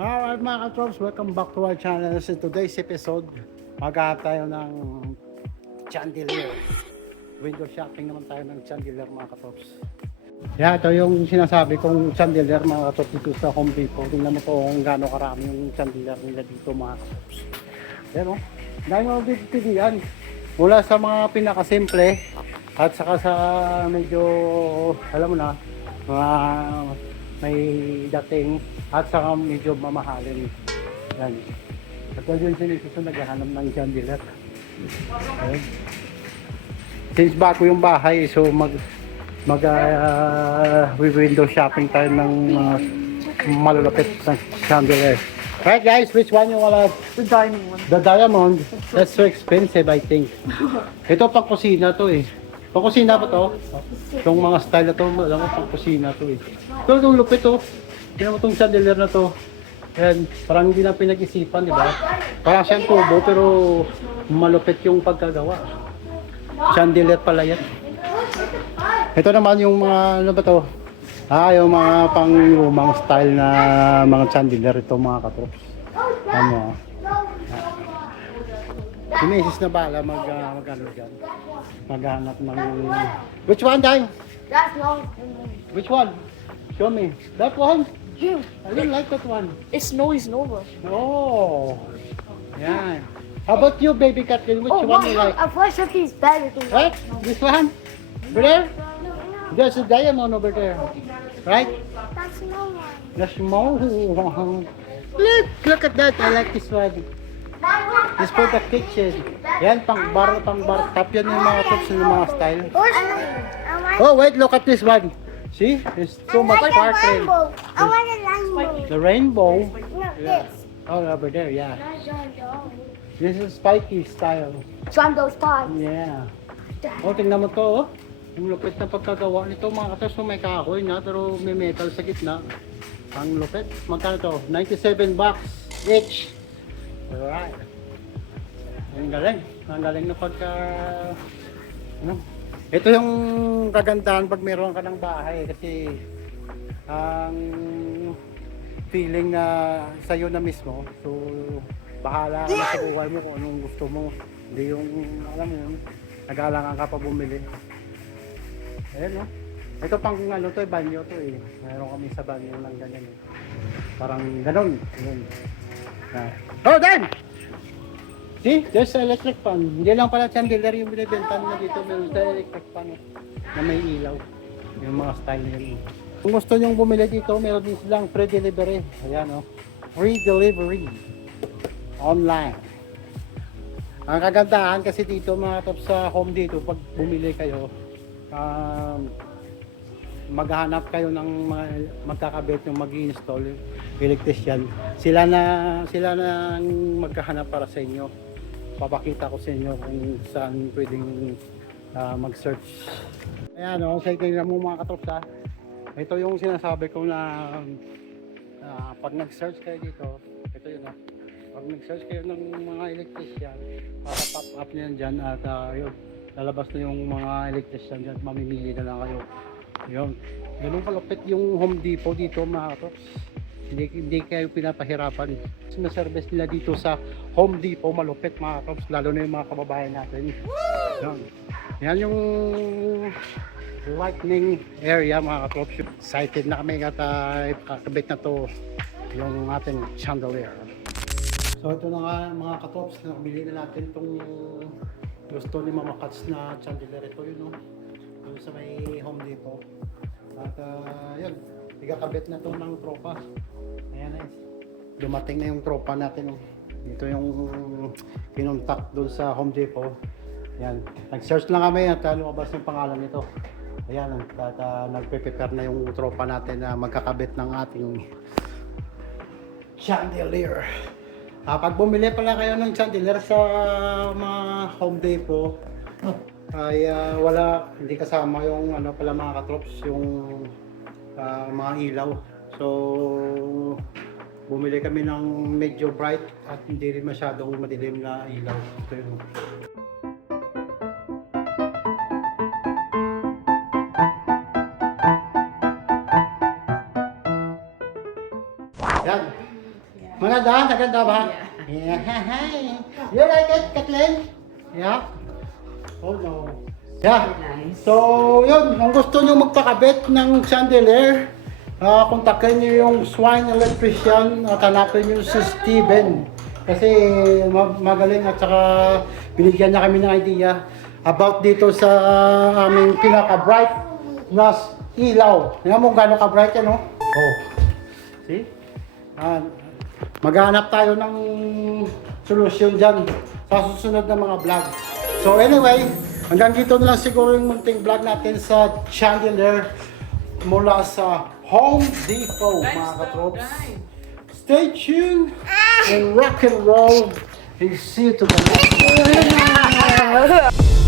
Alright mga katrops, welcome back to our channel. So today's episode, maghahanap tayo ng chandelier. Window shopping naman tayo ng chandelier mga katrops. Yeah, ito yung sinasabi kong chandelier mga katrops dito sa Home Depot. Tingnan mo po kung gaano karami yung chandelier nila dito mga katrops. Yan o, dahil mga bibigyan. Mula sa mga pinakasimple at saka sa medyo, alam mo na, mga may dating at saka medyo mamahalin. Yan. At yun sinisusunod naghahanap ng chandelier. Okay. Since bago yung bahay, so window shopping tayo ng malalapit na chandelier. Right guys, which one you wanna? The diamond one. The diamond. That's so expensive I think. Ito pang kusina to eh. Pang kusina ba to? Itong mga style na to, alam mo pang kusina to eh. Ito itong lupit to. Tingnan mo itong chandelier na to. Ayan, parang hindi na pinag-isipan, di ba? Parang siyang tubo pero malupit yung pagkagawa. Chandelier pala yan. Ito naman yung mga, ano ba to? Yung mga pang lumang style na mga chandelier ito mga katrops. Ano si Mrs. na bala mag-ano dyan. Maghanap ng... Which one, Day? That's long. Which one? Show me. That one? You. I didn't like that one. It's Noise Nova. Oh. Yan. How about you, baby Kathleen? Which one you like? Unfortunately, it's better than Right? This one? Over there? There's a diamond over there. Right? That's no one. The small one. Look at that. I like this one. This for the kitchen. Yan, pang bar top yan yung mga tips ng mga style. Oh, wait, look at this one. See? There's so much sparkling. I want a rainbow. The rainbow. No, Yeah. this. Oh, over there, yeah. This is spiky style. John Doe's pie. Yeah. Oh, tingnan mo to, oh. Yung lupit na pagkagawa nito, mga katas, so may kahoy na, pero may metal sa gitna. Ang lupit. Magkano to? 97 bucks each. Alright. Ang galing. Ang galing na pagka... Ano? Ito yung kagandahan pag meron ka ng bahay kasi ang feeling na sa'yo na mismo. So, bahala ka na sa buhay mo kung anong gusto mo. Hindi yung, alam mo yun, nag-aalangan ka pa bumili. Ayan, no? Ito pang ano to, banyo to eh. Mayroon kami sa banyo ng ganyan eh. Parang ganon. Ganun. Oh, Dan! See? There's an electric fan. Hindi lang pala chandelier yung binibenta na dito. Meron sa electric fan na may ilaw. Yung mga style na yun. Kung gusto nyong bumili dito, meron din silang free delivery. Ayan, oh. Free delivery. Online. Ang kagandahan kasi dito mga top sa home dito, pag bumili kayo, maghahanap kayo ng magkakabit yung mag-i-install electrician. Sila na maghahanap para sa inyo. Papakita ko sa inyo kung saan pwedeng mag-search. Ayan o, sa tingnan mo mga katrops ha. Ito yung sinasabi ko na pag nag-search kayo dito, ito yun ha. Pag nag-search kayo ng mga electrician, pop up nyo yan dyan at yun, lalabas na yung mga electrician dyan, mamimili na lang kayo. Yun, ganun kalupit yung Home Depot dito mga katrops. Hindi kayo pinapahirapan. Sinaservice nila dito sa Home Depot, malupit mga katrops, lalo na yung mga kababayan natin. Yan yung lightning area mga katrops. Excited na kami at kakabit na to yung ating chandelier. So ito na nga mga katrops, nakabili na natin itong gusto ni Mama Kats na chandelier. Ito yun, no? Yung sa may Home Depot. At yun, ikakabit na to ng tropa. Ayan guys, dumating na yung tropa natin. Ito yung kinontak doon sa Home Depot. Ayan, nag-search lang kami at lumabas yung pangalan nito. Ayan, at nagpe-prepare na yung tropa natin na magkakabit ng ating chandelier. Pag bumili pala kayo ng chandelier sa mga Home Depot, ay hindi kasama yung ano pala mga katrops, yung mga ilaw. So bumili kami ng medyo bright at hindi rin masyadong madilim na ilaw. Ito yun. Yan. Maganda ba? Yeah. You like it, Kathleen? Yeah? Oh no. Yeah. So, yun. Kung gusto nyo magpakabit ng chandelier, kontakin nyo yung Swine Electrician at hanapin nyo si Steven. Kasi magaling at saka binigyan niya kami ng idea about dito sa aming pinaka-bright na ilaw. Tingnan mo gano'n ka-bright yan, no? Oh. See? Maghanap tayo ng solusyon dyan sa susunod na mga vlog. So anyway, hanggang dito na lang siguro yung munting vlog natin sa chandelier mula sa Home Depot, mga katrops. Stay tuned and rock and roll and see you to the next one.